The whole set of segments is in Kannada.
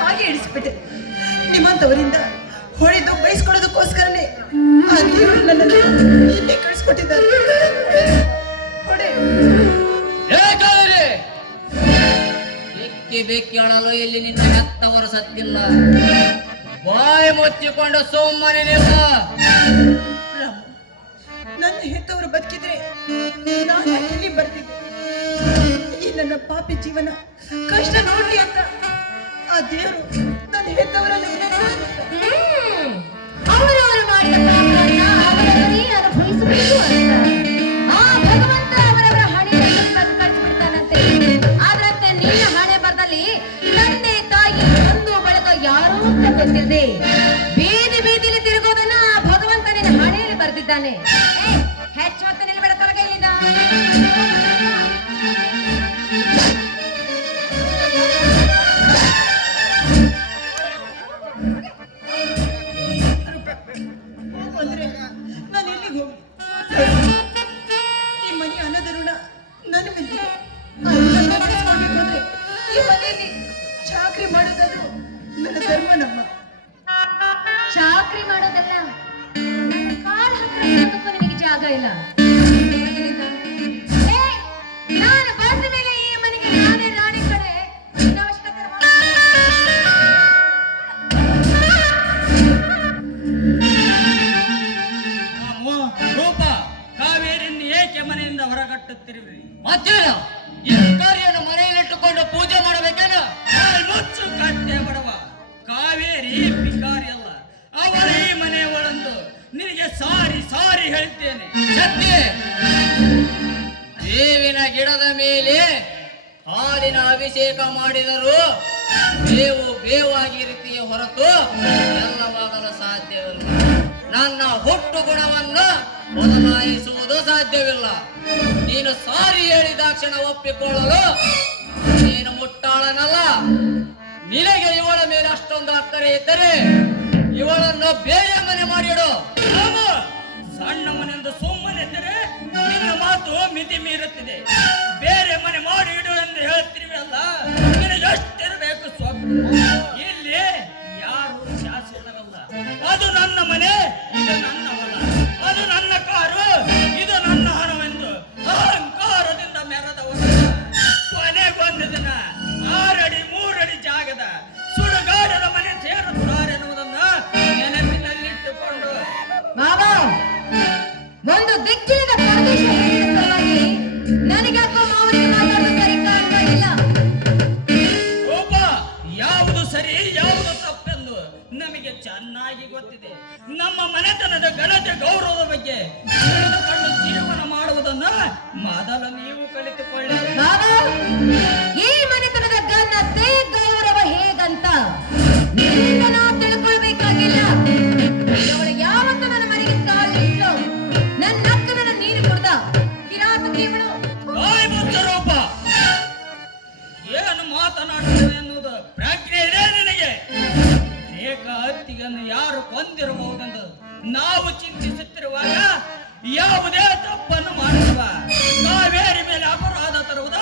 ಹಾಗೆ ಇಡಿಸ್ಬಿಟ್ಟೆ. ನಿಮ್ಮಂತವರಿಂದ ಹೊಡೆದು ಬಯಸ್ಕೊಳ್ಳೋದಕ್ಕೋಸ್ಕರನೇ ಆ ದೇವರು ನನ್ನನ್ನು ಇಲ್ಲಿ ಕಳಿಸ್ಕೊಟ್ಟಿದ್ದಾರೆ. ಹೊಡೆ ಬೆಕ್ಕಿ ಬೆಕ್ಕಿ ಅಳಲು ಇಲ್ಲಿ ನಿನ್ನ ಹೆತ್ತವರು ಸತ್ತಿಲ್ಲ. ಬಾಯಿ ಮುಚ್ಚಿಕೊಂಡು ಸುಮ್ಮನೆ ನಿಲ್ಲ. ನನ್ನ ಹೆತ್ತವರು ಬದುಕಿದ್ರೆ ನಾನು ಎಲ್ಲಿ ಬರ್ತಿದ್ದೆ? ಈ ನನ್ನ ಪಾಪಿ ಜೀವನ ಕಷ್ಟ ನೋಡ್ಲಿ ಅಂತ ಆ ದೇವರು ನನ್ನ ಹೆತ್ತವರನ್ನ ಅವರವರು ಮಾಡಿದ ಪಾಪವನ್ನ ಅವರವರೇ ಅನುಭವಿಸಬೇಕು ಅಂತ ಆ ಭಗವಂತ ಅವರವರ ಹಣೆಯಲ್ಲಿ ಕಳಿಸ್ಬಿಡ್ತಾನಂತೆ. ಆದ್ರಂತೆ ನಿನ್ನ ಹಣೆ ಬರದಲ್ಲಿ ತಂದೆ ತಾಯಿ ಒಂದು ಬಳಗ ಯಾರೂ ಅಂತ ಗೊತ್ತಿಲ್ಲದೆ ಬೀದಿ ಬೀದಿಲಿ ತಿರುಗೋದನ್ನ ಆ ಭಗವಂತ ನಿನ್ನ ಹಣೆಯಲ್ಲಿ ಬರೆದಿದ್ದಾನೆ. ಹೆಚ್ಚು ಹೊತ್ತು ನಿಲ್ಬೇಡ, ತೊಲಗ ಇಲ್ಲಿಂದ. ಅಂದ್ರೆ ನಾನು ಎಲ್ಲಿಗೆ ಹೋಗಿ ಈ ಮನೆ ಅನ್ನದ ಋಣ ನನ್ನ ಮೇಲೆ ಮಾಡಿಸ್ಕೊಳ್ಬೇಕು ಅಂದ್ರೆ ಈ ಮನೆಯಲ್ಲಿ ಚಾಕ್ರಿ ಮಾಡೋದಾದ್ರು ನನ್ನ ಧರ್ಮ. ನಮ್ಮ ಚಾಕ್ರಿ ಮಾಡೋದಲ್ಲ, ಕಾಲ್ ಹತ್ರ ಇರೋದಕ್ಕೂ ನಿನಗೆ ಜಾಗ ಇಲ್ಲ. ನಾನು ಬಂದ ಮೇಲೆ ಈ ಮನೆಗೆ ನಾನೇ ರಾಣಿ ಕಡೆ ನಿನ್ನ ಅವಶ್ಯಕತೆ ರೂಪ ಕಾವೇರಿಯಿಂದ ಏಕೆ ಮನೆಯಿಂದ ಹೊರಗಟ್ಟುತ್ತಿರುವಿರಿ? ಮತ್ತೇನು ಈ ಕಾರ್ಯವನ್ನು ಮನೆಯಲ್ಲಿಟ್ಟುಕೊಂಡು ಪೂಜೆ ಮಾಡಬೇಕೇನು? ಮುಚ್ಚು ಕಟ್ಟೆ ಬಡವ. ಕಾವೇರಿ ಭಿಕಾರಿ ಅಲ್ಲ, ಅವರ ಈ ಮನೆ ಒಳಂದು ನಿನಗೆ ಸಾರಿ ಸಾರಿ ಹೇಳ್ತೇನೆ. ಬೇವಿನ ಗಿಡದ ಮೇಲೆ ಹಾಲಿನ ಅಭಿಷೇಕ ಮಾಡಿದರೂ ಬೇವು ಬೇವಾಗಿರುತ್ತೆಯೇ ಹೊರತು ಎಲ್ಲವಾಗಲು ಸಾಧ್ಯವಿಲ್ಲ. ನನ್ನ ಹುಟ್ಟು ಗುಣವನ್ನು ಬದಲಾಯಿಸುವುದು ಸಾಧ್ಯವಿಲ್ಲ. ನೀನು ಸಾರಿ ಹೇಳಿದಾಕ್ಷಣ ಒಪ್ಪಿಕೊಳ್ಳಲು ನೀನು ಮುಟ್ಟಾಳನಲ್ಲ. ನಿನಗೆ ಇವಳ ಮೇಲೆ ಅಷ್ಟೊಂದು ಅಕ್ಕರೆ ಇದ್ದರೆ ಇವಳನ್ನು ಬೇರೆ ಮನೆ ಮಾಡಿಡು. ಸಣ್ಣ ಮನೆಯಿಂದ ಸುಮ್ಮನೆ ಇದ್ದರೆ ನಿನ್ನ ಮಾತು ಮಿತಿ ಮೀರುತ್ತಿದೆ. ಬೇರೆ ಮನೆ ಮಾಡಿ ಇಡು ಎಂದು ಹೇಳ್ತೀವಿ ಅಲ್ಲ, ನಿನಗೆ ಎಷ್ಟಿರಬೇಕು ಸ್ವಪ್ನ. ಇಲ್ಲಿ ಯಾರು ಶಾಸಕರಲ್ಲ. ಅದು ನನ್ನ ಮನೆ, ಇದು ನನ್ನ ಹೊಲ, ಅದು ನನ್ನ ಕಾರು, ಇದು ನನ್ನ ಹಣವೆಂದು ಅಹಂಕಾರದಿಂದ ಮೆರೆದವರ ಕೊನೆಗೊಂದು ದಿನ 6 ಅಡಿ 3 ಅಡಿ ಜಾಗದ ಸುಡುಗಾಡದ ಮನೆ ಸೇರುತ್ತಾರೆನ್ನುವುದನ್ನು ನೆನಪಿನಲ್ಲಿಟ್ಟುಕೊಂಡು ಬಾಬಾ ಒಂದು ದಿಕ್ಕಿನ ಪ್ರದೇಶ ಸಲುವಾಗಿ ನನಗ್ಯಾಕೋ ಮಾವನಿಗೆ ಮಾತಾಡೋದು ಸರಿ ಕಾಣ್ತಾ ಇಲ್ಲ. ಒಬ್ಬ ಯಾವುದು ಸರಿ ಯಾವುದು ತಪ್ಪೆಂದು ನಮಗೆ ಚೆನ್ನಾಗಿ ಗೊತ್ತಿದೆ. ನಮ್ಮ ಮನೆತನದ ಘನತೆ ಗೌರವದ ಬಗ್ಗೆ ತಿಳಿದುಕೊಂಡು ಜೀವನ ಮಾಡುವುದನ್ನು ಮೊದಲು ನೀವು ಕಲಿತುಕೊಳ್ಳಿ. ಬಾಬಾ ಈ ಮನೆತನದ ಘನತೆ ಗೌರವ ಹೇಗಂತ ನಿನ್ನಿಂದ ನಾವು ತಿಳ್ಕೊಳ್ಬೇಕಾಗಿಲ್ಲ. ಅವಳು ಯಾವತ್ತು ನನ್ನ ಮನೆಗೆ ಕಾಲಿಟ್ಟು ನನ್ನ ಅಕ್ಕನನ್ನ ನೀರು ಕುಡ್ದ ಕಿರಾತಕಿ ಇವಳು. ರೂಪ ಏನು ಮಾತನಾಡುತ್ತೇವೆ ಎನ್ನುವುದು ಪ್ರಜ್ಞೆ ಇದೆ ನಿನಗೆ? ರೇಖಾ ಹತ್ತಿಗೆಯನ್ನು ಯಾರು ಕೊಂದಿರಬಹುದೆಂದು ನಾವು ಚಿಂತಿಸುತ್ತಿರುವಾಗ ಯಾವುದೇ ತಪ್ಪನ್ನು ಮಾಡುವ ಕಾವೇರಿ ಮೇಲೆ ಅಪರಾಧ ತರುವುದ?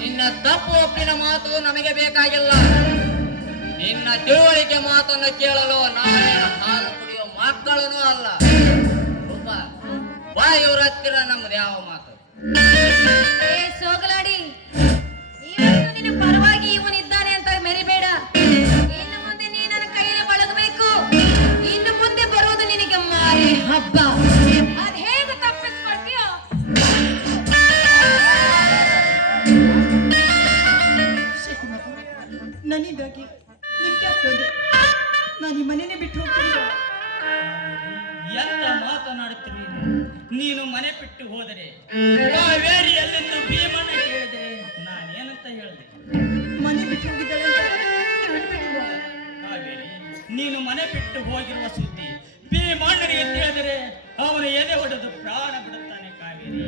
ನಿನ್ನ ತಪ್ಪು ಒಪ್ಪಿನ ಮಾತು ನಮಗೆ ಬೇಕಾಗಿಲ್ಲ. ನಿನ್ನ ತಿಳುವಳಿಕೆ ಮಾತನ್ನು ಕೇಳಲು ನಾವೇನು ಹಾಲು ಕುಡಿಯುವ ಮಕ್ಕಳೂ ಅಲ್ಲ. ರೂಪ ಬಾ, ಇವ್ರ ಹತ್ತಿರ ನಮ್ದು ಯಾವ ಮಾತು? ಸೋಗಲಾಡಿ, ಇವತ್ತು ನಿನ್ನ ಪರವಾಗಿ ಇವನಿದ್ದಾನೆ ಅಂತ ಮೆರಿಬೇಡ. ಇನ್ನು ಮುಂದೆ ನೀ ನನ್ನ ಕೈಯಲ್ಲಿ ಬಳಗಬೇಕು. ಇನ್ನು ಮುಂದೆ ಬರುವುದು ನಿನಗೆ ಮಾರಿ ಹಬ್ಬ. ಅದ್ ಹೇಗೆ ತಪ್ಪಿಸ್ಕೊಳ್ತೀಯೋ? ನನ್ನಿಂದಾಗಿ ನಿಮ್ಗೆ ಆಗ್ತದೆ. ನಾನು ಈ ಮನೆನೇ ಬಿಟ್ಟು ಹೋಗ್ತೀನಿ. ಎಂತ ಮಾತನಾಡುತ್ತೀರಿ ನೀನು? ಮನೆ ಬಿಟ್ಟು ಹೋದರೆ ಕಾವೇರಿ ಎಲ್ಲಿಂದು ಭೀಮಣ್ಣ ಕೇಳಿದೆ, ನಾನೇನಂತ ಹೇಳಿದೆ? ಮನೆ ಬಿಟ್ಟು ಹೋಗಿದ್ದಾಳೆ ಕಾವೇರಿ, ನೀನು ಮನೆ ಬಿಟ್ಟು ಹೋಗಿರುವ ಸುದ್ದಿ ಭೀಮಣ್ಣನಿಗೆ ತಿಳಿದರೆ ಅವನು ಎದೆ ಹೊಡೆದು ಪ್ರಾಣ ಬಿಡುತ್ತಾನೆ ಕಾವೇರಿ.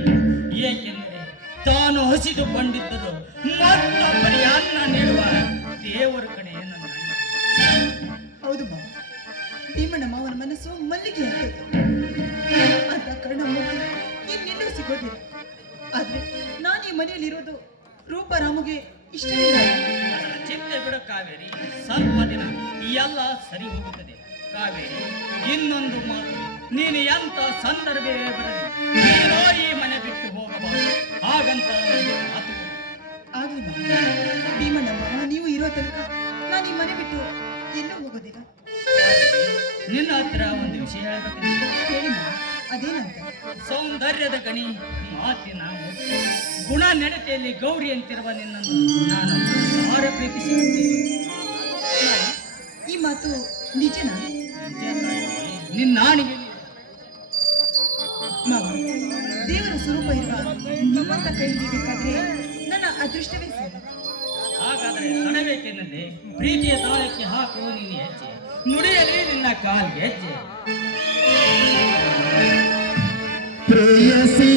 ಏಕೆಂದರೆ ತಾನು ಹಸಿದುಕೊಂಡಿದ್ದರು ಮತ್ತೊಬ್ಬರಿಗೆ ಅನ್ನ ನೀಡುವ ದೇವರ ಕಡೆ ನನ್ನ. ಹೌದು ಬಾ, ಭೀಮಣ್ಣ ಮಾವನ ಮನಸ್ಸು ಮಲ್ಲಿಗೆ ಅಂತ ಕರ್ಣ ಇನ್ನೆಲ್ಲೂ ಸಿಗೋದಿಲ್ಲ. ಆದ್ರೆ ನಾನು ಈ ಮನೆಯಲ್ಲಿರೋದು ರೂಪರಾಮಗೆ ಇಷ್ಟವಿಲ್ಲ. ಅದರ ಚಿಂತೆ ಬಿಡು ಕಾವೇರಿ, ಸ್ವಲ್ಪ ದಿನ ಎಲ್ಲ ಸರಿ ಹೋಗುತ್ತದೆ. ಕಾವೇರಿ, ಇನ್ನೊಂದು ಮಾತು, ನೀನು ಎಂತ ಸಂದರ್ಭವೇ ಬರಲಿ, ನೀನೋ ಈ ಮನೆ ಬಿಟ್ಟು ಹೋಗಬಾರದು. ಹಾಗಂತ ಒಂದು ಮಾತು. ಆಗ್ಲಿ ಮಾವ. ಭೀಮಣ್ಣ ಮಾವ, ನೀವು ಇರೋ ತನಕ ನಾನು ಈ ಮನೆ ಬಿಟ್ಟು ಎಲ್ಲೂ ಹೋಗೋದಿಲ್ಲ. ನಿನ್ನ ಹತ್ರ ಒಂದು ವಿಷಯ ಹೇಳ್ಬೇಕು. ಹೇಳಿ ಮಾವ, ಅದೇನಂತ? ಸೌಂದರ್ಯದ ಗಣಿ, ಮಾತಿನ ಮುತ್ತು, ಗುಣ ನಡತೆಯಲ್ಲಿ ಗೌರಿ ಅಂತಿರುವ ನಿನ್ನನ್ನು ನಾನು ಸಾರ ಪ್ರೀತಿಸುತ್ತೇನೆ. ಈ ಮಾತು ನಿಜನಾ? ನಿನ್ನಾಣಿಗೆ ಮಾವ, ದೇವರ ಸ್ವರೂಪ ಇರುವ ನಿಮ್ಮಂತ ಕೈ ಹಿಡಿಬೇಕಾದ್ರೆ ನನ್ನ ಅದೃಷ್ಟವೇ ಸರಿ. ಹಾಗಾದರೆ ತಡಬೇಕೆನ್ನಲ್ಲಿ ಪ್ರೀತಿಯ ತಾಳಕ್ಕೆ ಹಾಕು ನೀನು ಹೆಜ್ಜೆ, ನುಡಿಯಲಿ ನಿನ್ನ ಕಾಲ್ಗೆ ಹೆಜ್ಜೆ. ಪ್ರೇಯಸಿ